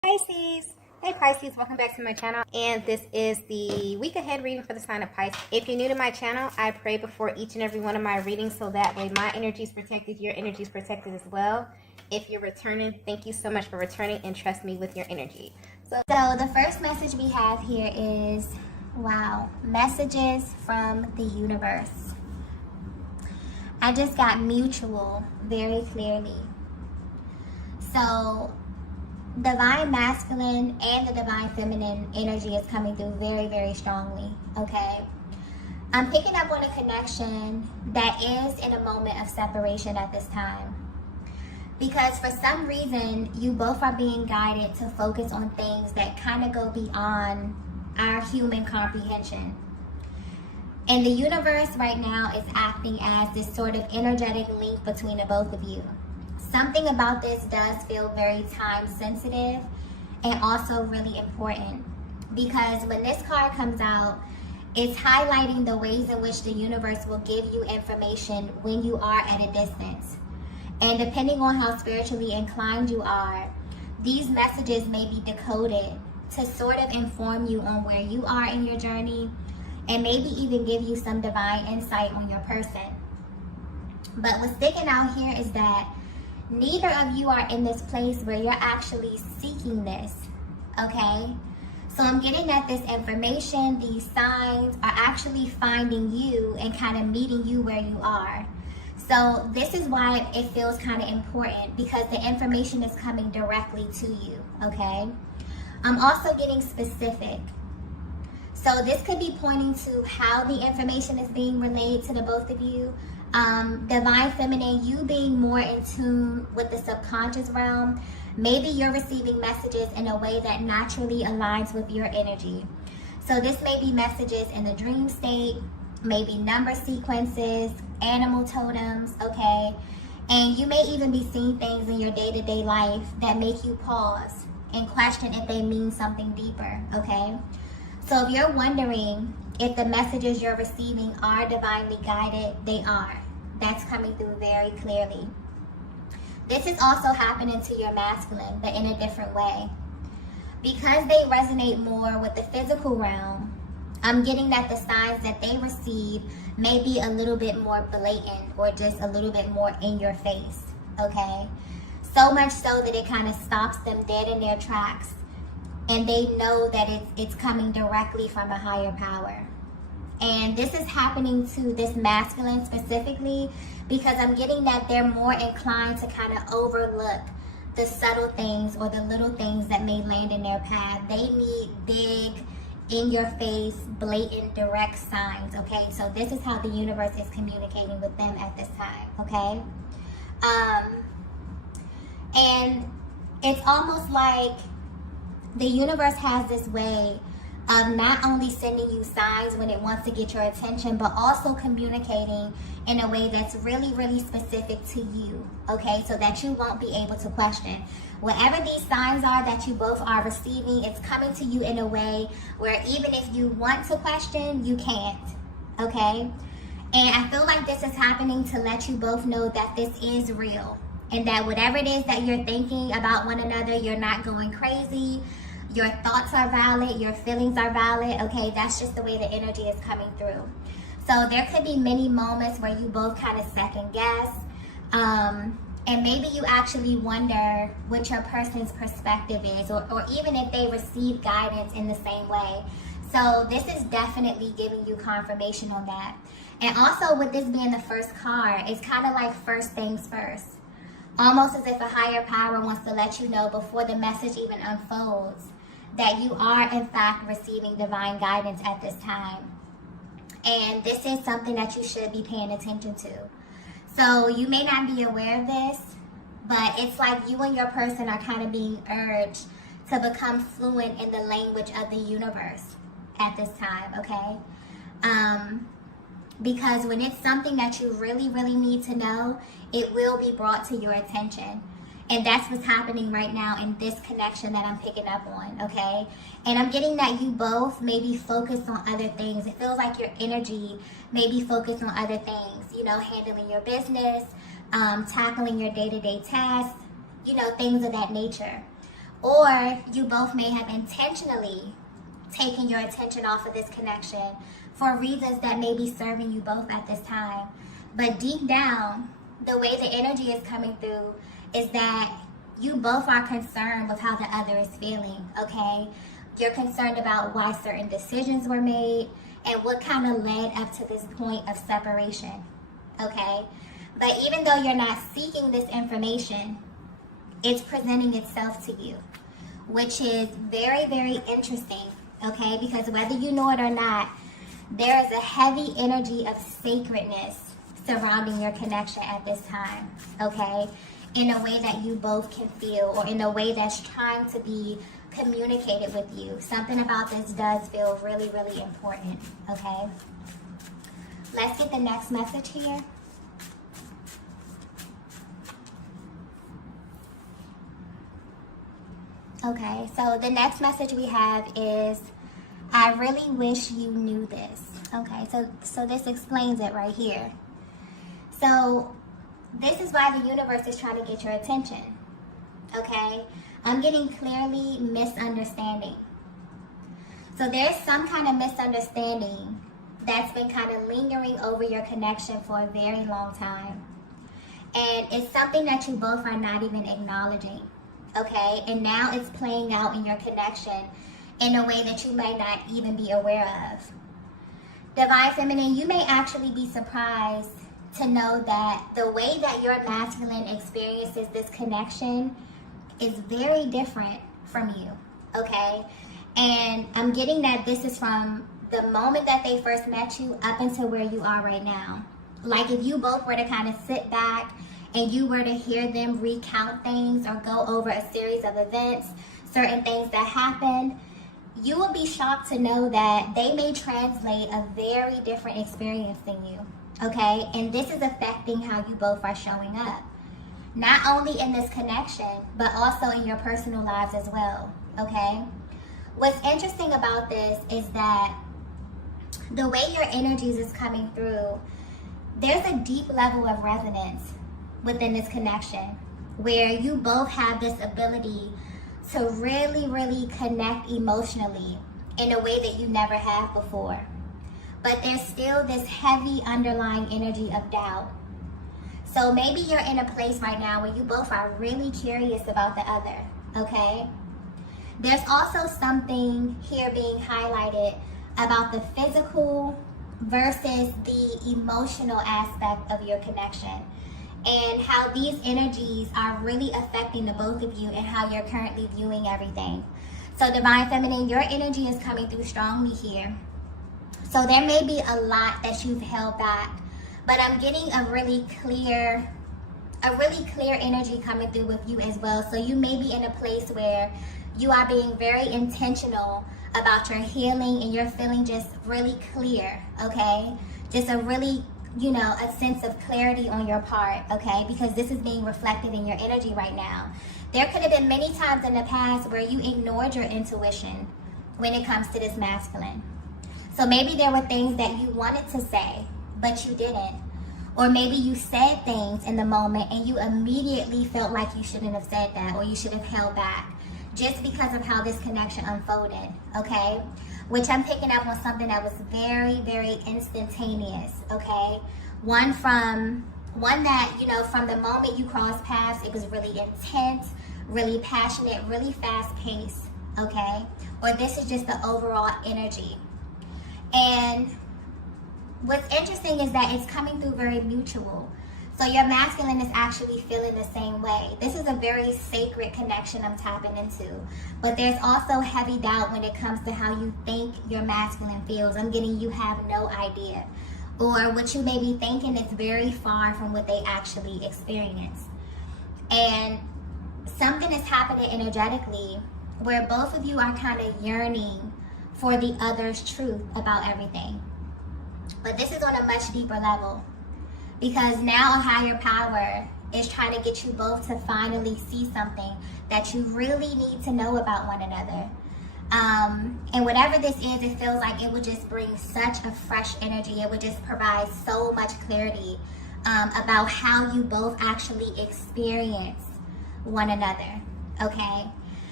Pisces. Hey Pisces, welcome back to my channel, and this is the week ahead reading for the sign of Pisces. If you're new to my channel, I pray before each and every one of my readings so that way my energy is protected, your energy is protected as well. If you're returning, thank you so much for returning and trust me with your energy. So the first message we have here is, wow, messages from the universe. I just got mutual very clearly. So divine masculine and the divine feminine energy is coming through very, very strongly, okay? I'm picking up on a connection that is in a moment of separation at this time. Because for some reason, you both are being guided to focus on things that kind of go beyond our human comprehension. And the universe right now is acting as this sort of energetic link between the both of you. Something about this does feel very time sensitive and also really important, because when this card comes out, it's highlighting the ways in which the universe will give you information when you are at a distance. And depending on how spiritually inclined you are, these messages may be decoded to sort of inform you on where you are in your journey and maybe even give you some divine insight on your person. But what's sticking out here is that neither of you are in this place where you're actually seeking this, okay? So I'm getting that this information, these signs are actually finding you and kind of meeting you where you are. So this is why it feels kind of important, because the information is coming directly to you, okay? I'm also getting specific. So this could be pointing to how the information is being relayed to the both of you. Divine feminine, you being more in tune with the subconscious realm. Maybe you're receiving messages in a way that naturally aligns with your energy. So this may be messages in the dream state, maybe number sequences, animal totems, okay? And you may even be seeing things in your day-to-day life that make you pause and question if they mean something deeper, okay? So if you're wondering if the messages you're receiving are divinely guided, they are. That's coming through very clearly. This is also happening to your masculine, but in a different way. Because they resonate more with the physical realm, I'm getting that the signs that they receive may be a little bit more blatant or just a little bit more in your face, okay? So much so that it kind of stops them dead in their tracks, and they know that it's coming directly from a higher power. And this is happening to this masculine specifically because I'm getting that they're more inclined to kind of overlook the subtle things or the little things that may land in their path. They need big, in your face, blatant, direct signs, okay? So this is how the universe is communicating with them at this time, okay? And it's almost like the universe has this way of not only sending you signs when it wants to get your attention, but also communicating in a way that's really, really specific to you, okay? So that you won't be able to question. Whatever these signs are that you both are receiving, it's coming to you in a way where even if you want to question, you can't, okay? And I feel like this is happening to let you both know that this is real, and that whatever it is that you're thinking about one another, you're not going crazy. Your thoughts are valid, your feelings are valid, okay? That's just the way the energy is coming through. So there could be many moments where you both kind of second guess, and maybe you actually wonder what your person's perspective is, or even if they receive guidance in the same way. So this is definitely giving you confirmation on that. And also with this being the first card, it's kind of like first things first. Almost as if a higher power wants to let you know before the message even unfolds that you are in fact receiving divine guidance at this time. And this is something that you should be paying attention to. So you may not be aware of this, but it's like you and your person are kind of being urged to become fluent in the language of the universe at this time, okay? Because when it's something that you really, really need to know, it will be brought to your attention. And that's what's happening right now in this connection that I'm picking up on, okay? And I'm getting that you both may be focused on other things. It feels like your energy may be focused on other things, you know, handling your business, tackling your day-to-day tasks, you know, things of that nature. Or you both may have intentionally taken your attention off of this connection for reasons that may be serving you both at this time. But deep down, the way the energy is coming through is that you both are concerned with how the other is feeling, okay? You're concerned about why certain decisions were made and what kind of led up to this point of separation, okay? But even though you're not seeking this information, it's presenting itself to you, which is very, very interesting, okay? Because whether you know it or not, there is a heavy energy of sacredness surrounding your connection at this time, okay? In a way that you both can feel, or in a way that's trying to be communicated with you. Something about this does feel really, really important, okay? Let's get the next message here. Okay, so the next message we have is, I really wish you knew this. Okay, so this explains it right here. So this is why the universe is trying to get your attention. Okay, I'm getting clearly misunderstanding. So there's some kind of misunderstanding that's been kind of lingering over your connection for a very long time. And it's something that you both are not even acknowledging. Okay, and now it's playing out in your connection in a way that you might not even be aware of. Divine Feminine, you may actually be surprised to know that the way that your masculine experiences this connection is very different from you, okay? And I'm getting that this is from the moment that they first met you up until where you are right now. Like if you both were to kind of sit back and you were to hear them recount things or go over a series of events, certain things that happened, you will be shocked to know that they may translate a very different experience than you, okay? And this is affecting how you both are showing up. Not only in this connection, but also in your personal lives as well, okay? What's interesting about this is that the way your energies is coming through, there's a deep level of resonance within this connection where you both have this ability to really, really connect emotionally in a way that you never have before. But there's still this heavy underlying energy of doubt. So maybe you're in a place right now where you both are really curious about the other, okay? There's also something here being highlighted about the physical versus the emotional aspect of your connection, and how these energies are really affecting the both of you and how you're currently viewing everything. So Divine Feminine, your energy is coming through strongly here. So there may be a lot that you've held back, but I'm getting a really clear energy coming through with you as well. So you may be in a place where you are being very intentional about your healing and you're feeling just really clear, okay? Just a really, a sense of clarity on your part, okay? Because this is being reflected in your energy right now. There could have been many times in the past where you ignored your intuition when it comes to this masculine. So maybe there were things that you wanted to say, but you didn't. Or maybe you said things in the moment and you immediately felt like you shouldn't have said that, or you should have held back just because of how this connection unfolded, okay? Which I'm picking up on something that was very, very instantaneous, okay? One that, from the moment you crossed paths, it was really intense, really passionate, really fast paced, okay? Or this is just the overall energy. And what's interesting is that it's coming through very mutual. So your masculine is actually feeling the same way. This is a very sacred connection I'm tapping into. But there's also heavy doubt when it comes to how you think your masculine feels. I'm getting you have no idea. Or what you may be thinking is very far from what they actually experience. And something is happening energetically where both of you are kind of yearning for the other's truth about everything. But this is on a much deeper level, because now a higher power is trying to get you both to finally see something that you really need to know about one another. And whatever this is, it feels like it would just bring such a fresh energy. It would just provide so much clarity about how you both actually experience one another, okay?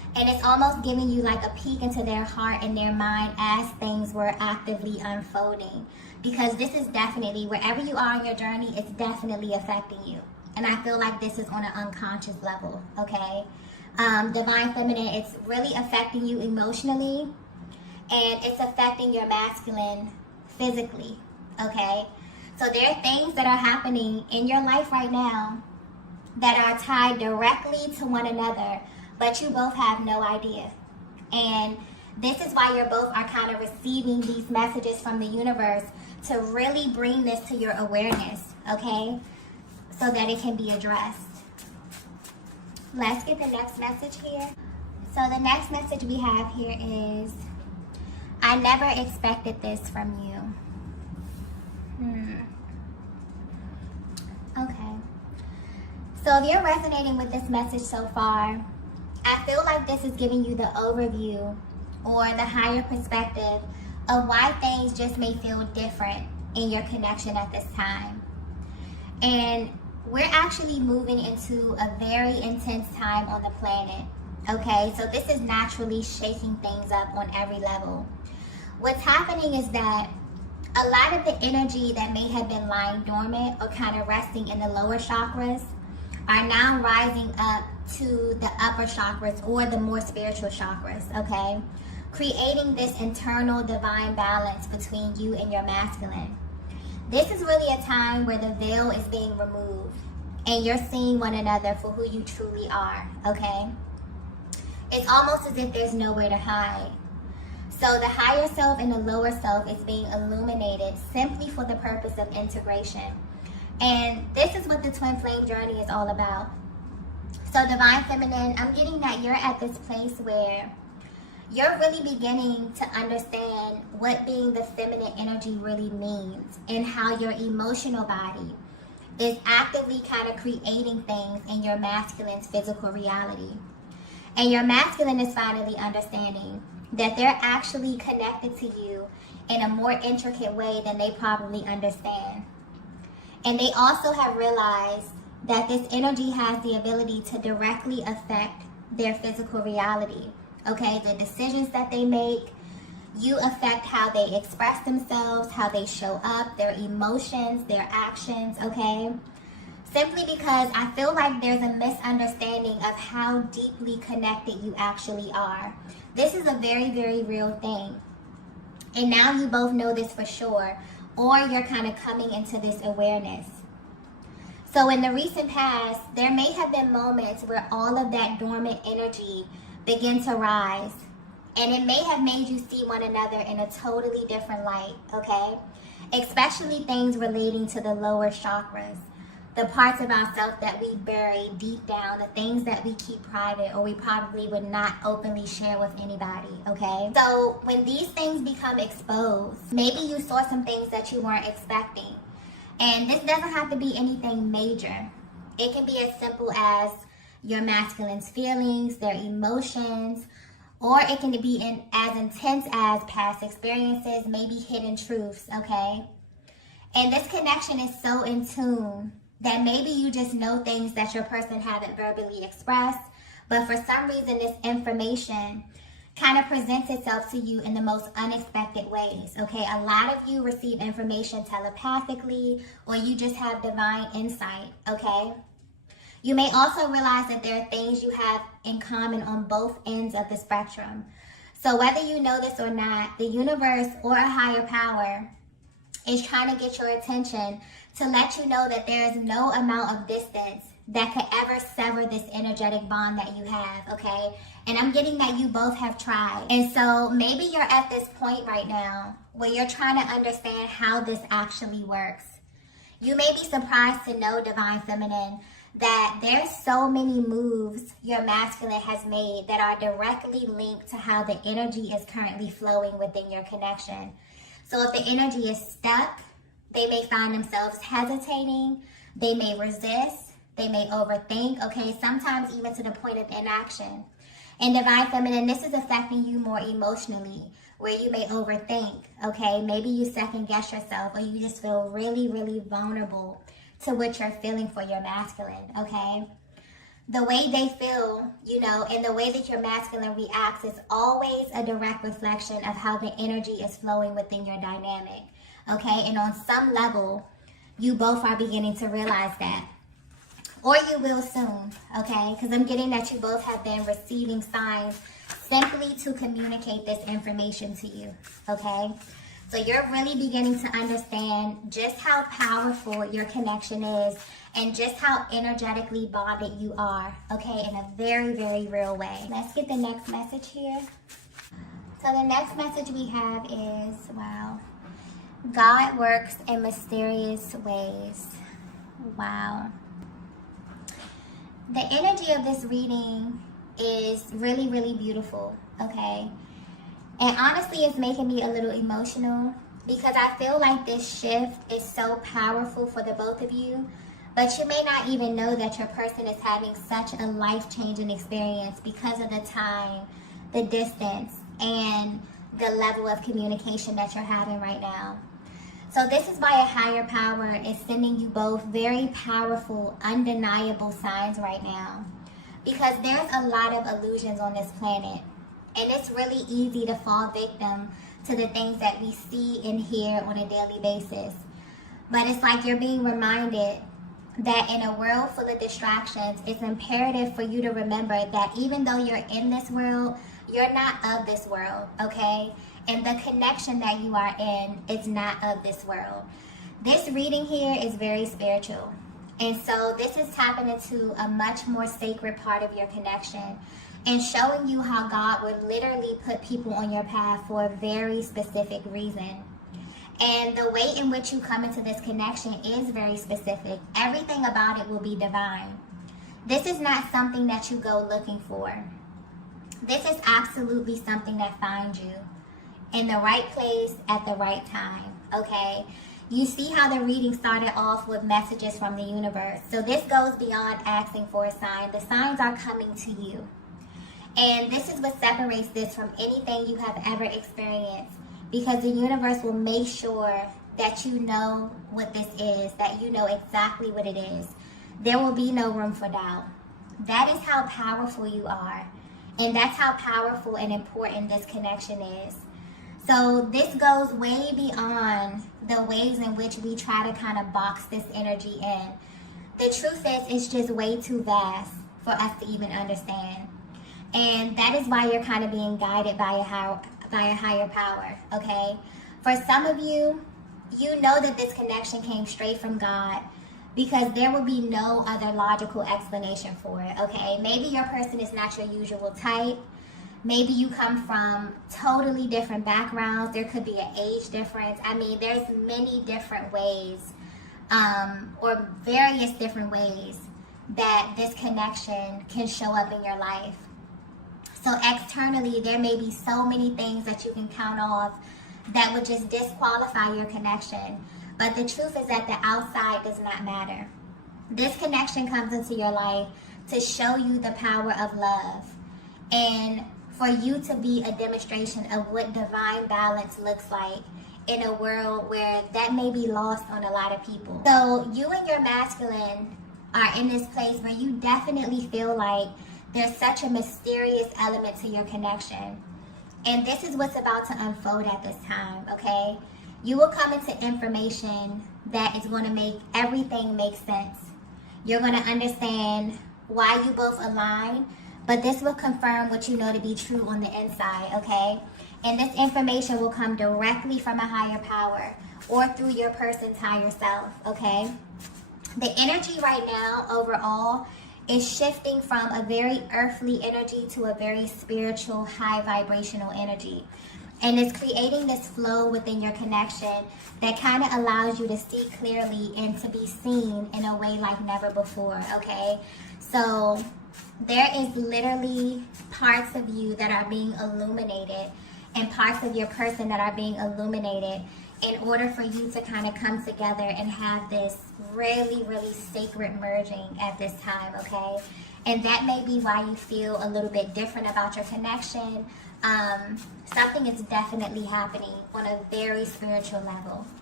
And it's almost giving you like a peek into their heart and their mind as things were actively unfolding. Because this is definitely, wherever you are on your journey, it's definitely affecting you. And I feel like this is on an unconscious level, okay? Divine Feminine, it's really affecting you emotionally. And it's affecting your masculine physically, okay? So there are things that are happening in your life right now that are tied directly to one another, but you both have no idea. And this is why you both are kind of receiving these messages from the universe to really bring this to your awareness, okay? So that it can be addressed. Let's get the next message here. So the next message we have here is, I never expected this from you. Okay. So if you're resonating with this message so far, I feel like this is giving you the overview or the higher perspective of why things just may feel different in your connection at this time. And we're actually moving into a very intense time on the planet. Okay, so this is naturally shaking things up on every level. What's happening is that a lot of the energy that may have been lying dormant or kind of resting in the lower chakras are now rising up to the upper chakras or the more spiritual chakras, okay? Creating this internal divine balance between you and your masculine. This is really a time where the veil is being removed and you're seeing one another for who you truly are, okay? It's almost as if there's nowhere to hide. So the higher self and the lower self is being illuminated simply for the purpose of integration. And this is what the twin flame journey is all about. So Divine Feminine, I'm getting that you're at this place where you're really beginning to understand what being the feminine energy really means and how your emotional body is actively kind of creating things in your masculine's physical reality. And your masculine is finally understanding that they're actually connected to you in a more intricate way than they probably understand. And they also have realized that this energy has the ability to directly affect their physical reality. Okay, the decisions that they make, you affect how they express themselves, how they show up, their emotions, their actions, okay? Simply because I feel like there's a misunderstanding of how deeply connected you actually are. This is a very, very real thing. And now you both know this for sure, or you're kind of coming into this awareness. So in the recent past, there may have been moments where all of that dormant energy began to rise. And it may have made you see one another in a totally different light, okay? Especially things relating to the lower chakras. The parts of ourselves that we bury deep down, the things that we keep private or we probably would not openly share with anybody, okay? So when these things become exposed, maybe you saw some things that you weren't expecting. And this doesn't have to be anything major. It can be as simple as your masculine's feelings, their emotions, or it can be as intense as past experiences, maybe hidden truths, okay? And this connection is so in tune that maybe you just know things that your person haven't verbally expressed, but for some reason this information kind of presents itself to you in the most unexpected ways, okay? A lot of you receive information telepathically, or you just have divine insight, okay? You may also realize that there are things you have in common on both ends of the spectrum. So whether you know this or not, the universe or a higher power is trying to get your attention to let you know that there is no amount of distance that could ever sever this energetic bond that you have, okay? And I'm getting that you both have tried. And so maybe you're at this point right now where you're trying to understand how this actually works. You may be surprised to know, Divine Feminine, that there's so many moves your masculine has made that are directly linked to how the energy is currently flowing within your connection. So if the energy is stuck, they may find themselves hesitating, they may resist, they may overthink, okay, sometimes even to the point of inaction. And Divine Feminine, this is affecting you more emotionally, where you may overthink, okay? Maybe you second guess yourself, or you just feel really, really vulnerable to what you're feeling for your masculine, okay? the way they feel, and the way that your masculine reacts is always a direct reflection of how the energy is flowing within your dynamic. Okay, and on some level, you both are beginning to realize that. Or you will soon, okay? Because I'm getting that you both have been receiving signs simply to communicate this information to you, okay? So you're really beginning to understand just how powerful your connection is and just how energetically bonded you are, okay, in a very, very real way. Let's get the next message here. So the next message we have is, wow, God works in mysterious ways. Wow. The energy of this reading is really, really beautiful, okay? And honestly, it's making me a little emotional because I feel like this shift is so powerful for the both of you, but you may not even know that your person is having such a life-changing experience because of the time, the distance, and the level of communication that you're having right now. So this is why a higher power is sending you both very powerful, undeniable signs right now. Because there's a lot of illusions on this planet. And it's really easy to fall victim to the things that we see and hear on a daily basis. But it's like you're being reminded that in a world full of distractions, it's imperative for you to remember that even though you're in this world, you're not of this world, okay? And the connection that you are in is not of this world. This reading here is very spiritual. And so this is tapping into a much more sacred part of your connection and showing you how God would literally put people on your path for a very specific reason. And the way in which you come into this connection is very specific. Everything about it will be divine. This is not something that you go looking for. This is absolutely something that finds you in the right place at the right time, okay? You see how the reading started off with messages from the universe. So this goes beyond asking for a sign. The signs are coming to you. And this is what separates this from anything you have ever experienced, because the universe will make sure that you know what this is, that you know exactly what it is. There will be no room for doubt. That is how powerful you are. And that's how powerful and important this connection is. So this goes way beyond the ways in which we try to kind of box this energy in. The truth is, it's just way too vast for us to even understand. And that is why you're kind of being guided by a higher power, okay? For some of you, you know that this connection came straight from God because there will be no other logical explanation for it, okay? Maybe your person is not your usual type. Maybe you come from totally different backgrounds. There could be an age difference. I mean, there's many different ways or various different ways that this connection can show up in your life. So externally, there may be so many things that you can count off that would just disqualify your connection. But the truth is that the outside does not matter. This connection comes into your life to show you the power of love. And for you to be a demonstration of what divine balance looks like in a world where that may be lost on a lot of people. So you and your masculine are in this place where you definitely feel like there's such a mysterious element to your connection. And this is what's about to unfold at this time, okay? You will come into information that is going to make everything make sense. You're going to understand why you both align, but this will confirm what you know to be true on the inside, okay? And this information will come directly from a higher power or through your person's higher self, okay? The energy right now overall is shifting from a very earthly energy to a very spiritual, high vibrational energy. And it's creating this flow within your connection that kind of allows you to see clearly and to be seen in a way like never before, okay? So there is literally parts of you that are being illuminated and parts of your person that are being illuminated in order for you to kind of come together and have this really, really sacred merging at this time, okay? And that may be why you feel a little bit different about your connection. Something is definitely happening on a very spiritual level.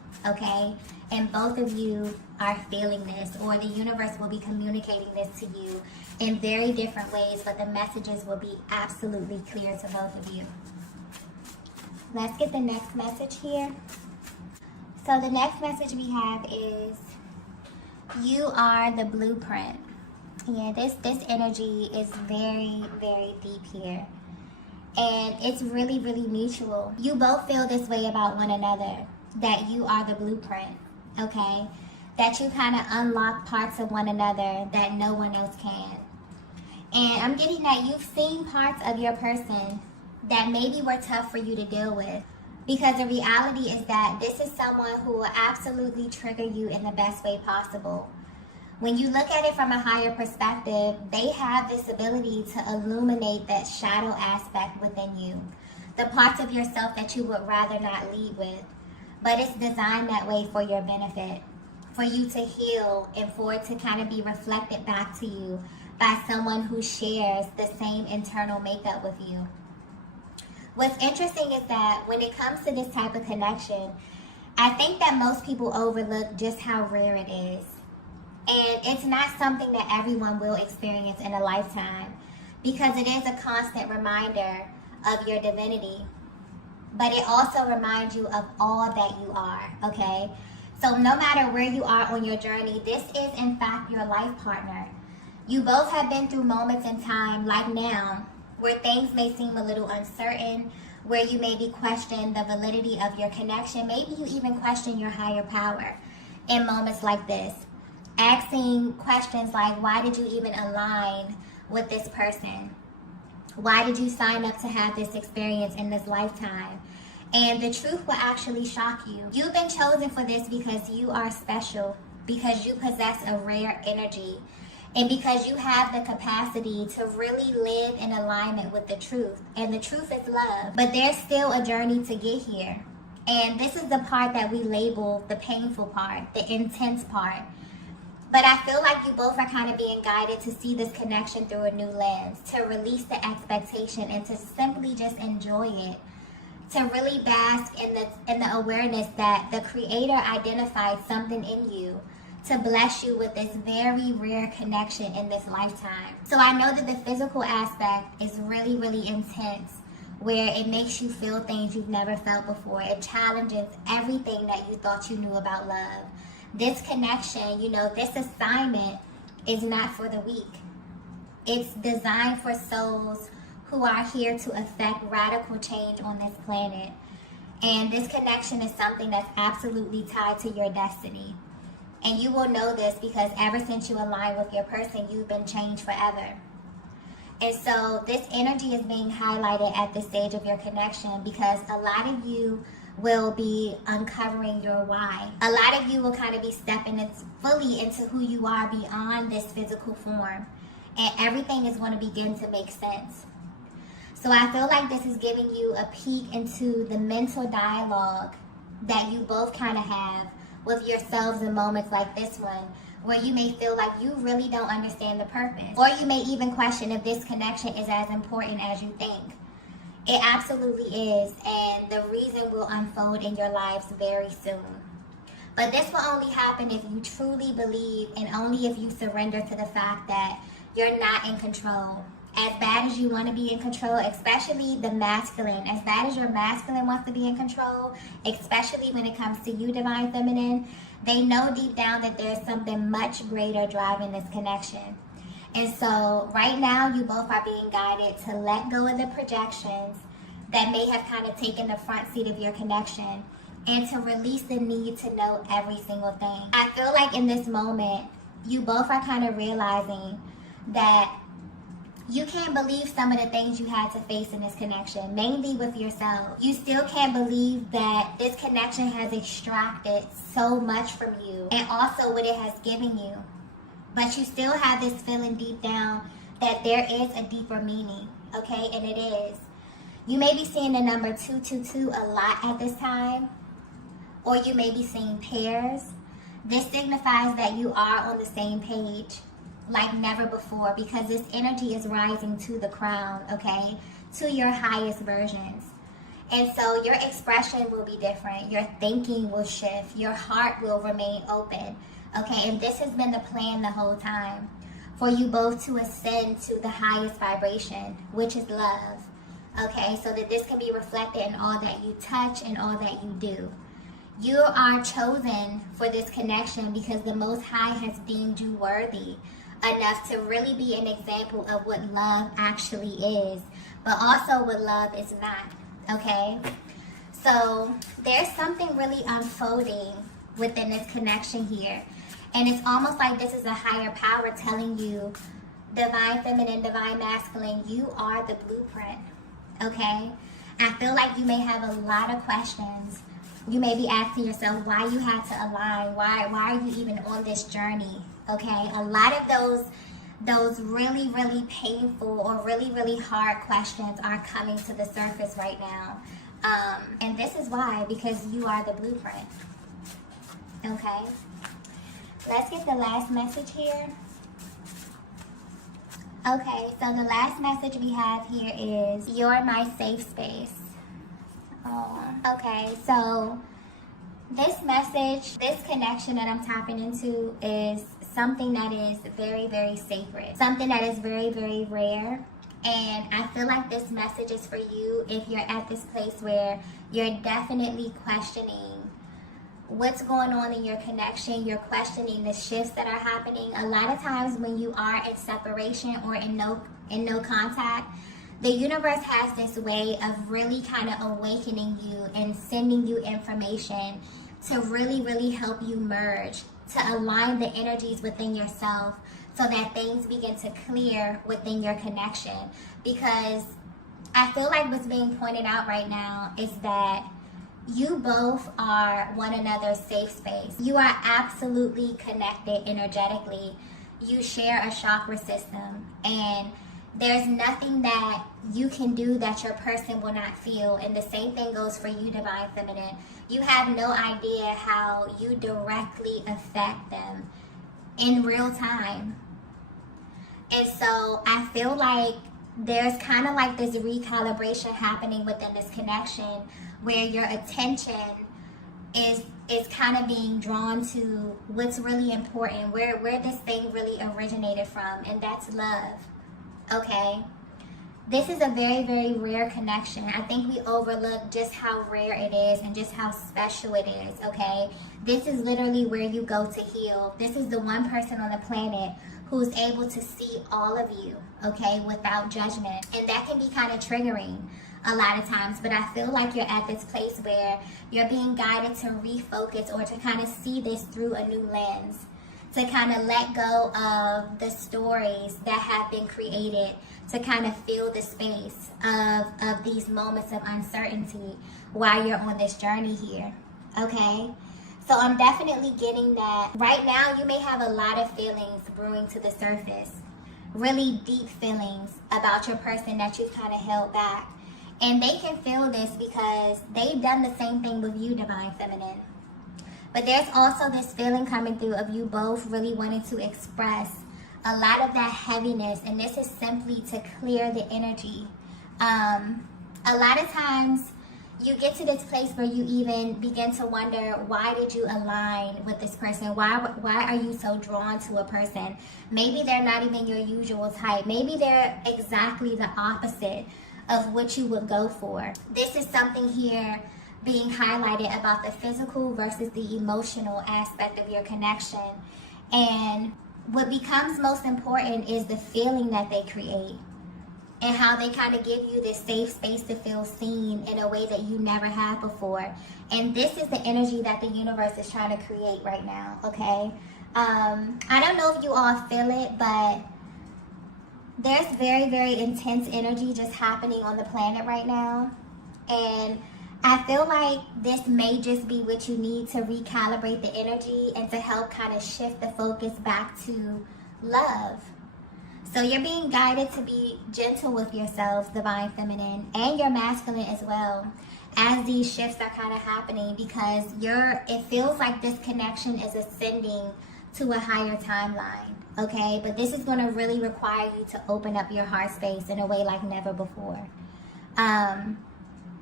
okay? And both of you are feeling this, or the universe will be communicating this to you in very different ways, but the messages will be absolutely clear to both of you. Let's get the next message here. So the next message we have is, you are the blueprint. Yeah, this energy is very, very deep here. And it's really, really mutual. You both feel this way about one another, that you are the blueprint, okay? That you kind of unlock parts of one another that no one else can. And I'm getting that you've seen parts of your person that maybe were tough for you to deal with. Because the reality is that this is someone who will absolutely trigger you in the best way possible. When you look at it from a higher perspective, they have this ability to illuminate that shadow aspect within you. The parts of yourself that you would rather not lead with. But it's designed that way for your benefit. For you to heal and for it to kind of be reflected back to you by someone who shares the same internal makeup with you. What's interesting is that when it comes to this type of connection, I think that most people overlook just how rare it is. And it's not something that everyone will experience in a lifetime, because it is a constant reminder of your divinity. But it also reminds you of all that you are, okay? So no matter where you are on your journey, this is in fact your life partner. You both have been through moments in time, like now, where things may seem a little uncertain, where you maybe question the validity of your connection. Maybe you even question your higher power in moments like this. Asking questions like, why did you even align with this person? Why did you sign up to have this experience in this lifetime? And the truth will actually shock you. You've been chosen for this because you are special, because you possess a rare energy, and because you have the capacity to really live in alignment with the truth. And the truth is love. But there's still a journey to get here. And this is the part that we label the painful part, the intense part. But I feel like you both are kind of being guided to see this connection through a new lens, to release the expectation and to simply just enjoy it, to really bask in the awareness that the Creator identified something in you to bless you with this very rare connection in this lifetime. So I know that the physical aspect is really, really intense, where it makes you feel things you've never felt before. It challenges everything that you thought you knew about love. This connection, this assignment is not for the weak. It's designed for souls who are here to affect radical change on this planet. And this connection is something that's absolutely tied to your destiny. And you will know this because ever since you align with your person, you've been changed forever. And so this energy is being highlighted at this stage of your connection because a lot of you will be uncovering your why. A lot of you will kind of be stepping fully into who you are beyond this physical form. And everything is going to begin to make sense. So I feel like this is giving you a peek into the mental dialogue that you both kind of have with yourselves in moments like this one, where you may feel like you really don't understand the purpose. Or you may even question if this connection is as important as you think. It absolutely is, and the reason will unfold in your lives very soon. But this will only happen if you truly believe and only if you surrender to the fact that you're not in control. As bad as you want to be in control, especially the masculine, as bad as your masculine wants to be in control, especially when it comes to you, Divine Feminine, they know deep down that there's something much greater driving this connection. And so right now you both are being guided to let go of the projections that may have kind of taken the front seat of your connection and to release the need to know every single thing. I feel like in this moment, you both are kind of realizing that you can't believe some of the things you had to face in this connection, mainly with yourself. You still can't believe that this connection has extracted so much from you and also what it has given you. But you still have this feeling deep down that there is a deeper meaning, okay? And it is. You may be seeing the number 222 a lot at this time, or you may be seeing pairs. This signifies that you are on the same page like never before, because this energy is rising to the crown, okay? To your highest versions. And so your expression will be different. Your thinking will shift. Your heart will remain open. Okay, and this has been the plan the whole time, for you both to ascend to the highest vibration, which is love. Okay, so that this can be reflected in all that you touch and all that you do. You are chosen for this connection because the Most High has deemed you worthy enough to really be an example of what love actually is, but also what love is not. Okay, so there's something really unfolding within this connection here, and it's almost like this is a higher power telling you, divine feminine, divine masculine, you are the blueprint. Okay, I feel like you may have a lot of questions. You may be asking yourself why you had to align, why are you even on this journey? Okay, a lot of those really, really painful or really, really hard questions are coming to the surface right now. And this is why, because you are the blueprint. Okay, let's get the last message here. Okay, so the last message we have here is, you're my safe space. Oh, okay, so this message, this connection that I'm tapping into is something that is very, very sacred. Something that is very, very rare. And I feel like this message is for you if you're at this place where you're definitely questioning what's going on in your connection. You're questioning the shifts that are happening. A lot of times when you are in separation or in no contact, the universe has this way of really kind of awakening you and sending you information to really, really help you merge, to align the energies within yourself so that things begin to clear within your connection. Because I feel like what's being pointed out right now is that you both are one another's safe space. You are absolutely connected energetically. You share a chakra system, and there's nothing that you can do that your person will not feel. And the same thing goes for you, divine feminine. You have no idea how you directly affect them in real time. And so I feel like there's kind of like this recalibration happening within this connection where your attention is kind of being drawn to what's really important, where this thing really originated from, and that's love. Okay, this is a very, very rare connection. I think we overlook just how rare it is and just how special it is. Okay, this is literally where you go to heal. This is the one person on the planet who's able to see all of you, okay, without judgment. And that can be kind of triggering a lot of times, but I feel like you're at this place where you're being guided to refocus or to kind of see this through a new lens, to kind of let go of the stories that have been created, to kind of feel the space of these moments of uncertainty while you're on this journey here, okay? So I'm definitely getting that. Right now, you may have a lot of feelings brewing to the surface, really deep feelings about your person that you've kind of held back. And they can feel this because they've done the same thing with you, divine feminine. But there's also this feeling coming through of you both really wanting to express a lot of that heaviness, and this is simply to clear the energy. A lot of times you get to this place where you even begin to wonder, why did you align with this person? Why are you so drawn to a person? Maybe they're not even your usual type. Maybe they're exactly the opposite of what you would go for. This is something here being highlighted about the physical versus the emotional aspect of your connection. And what becomes most important is the feeling that they create and how they kind of give you this safe space to feel seen in a way that you never have before. And this is the energy that the universe is trying to create right now, okay? I don't know if you all feel it, but there's very, very intense energy just happening on the planet right now. And I feel like this may just be what you need to recalibrate the energy and to help kind of shift the focus back to love. So you're being guided to be gentle with yourselves, divine feminine, and your masculine as well, as these shifts are kind of happening, because it feels like this connection is ascending to a higher timeline, okay? But this is going to really require you to open up your heart space in a way like never before.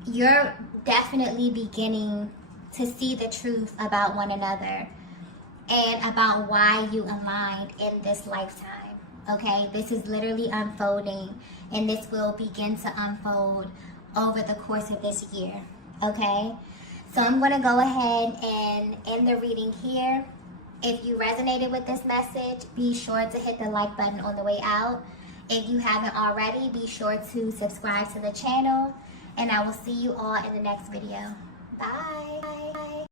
you're definitely beginning to see the truth about one another and about why you aligned in this lifetime. Okay, this is literally unfolding, and this will begin to unfold over the course of this year. Okay, so I'm going to go ahead and end the reading here. If you resonated with this message, be sure to hit the like button on the way out. If you haven't already, be sure to subscribe to the channel, and I will see you all in the next video. Bye.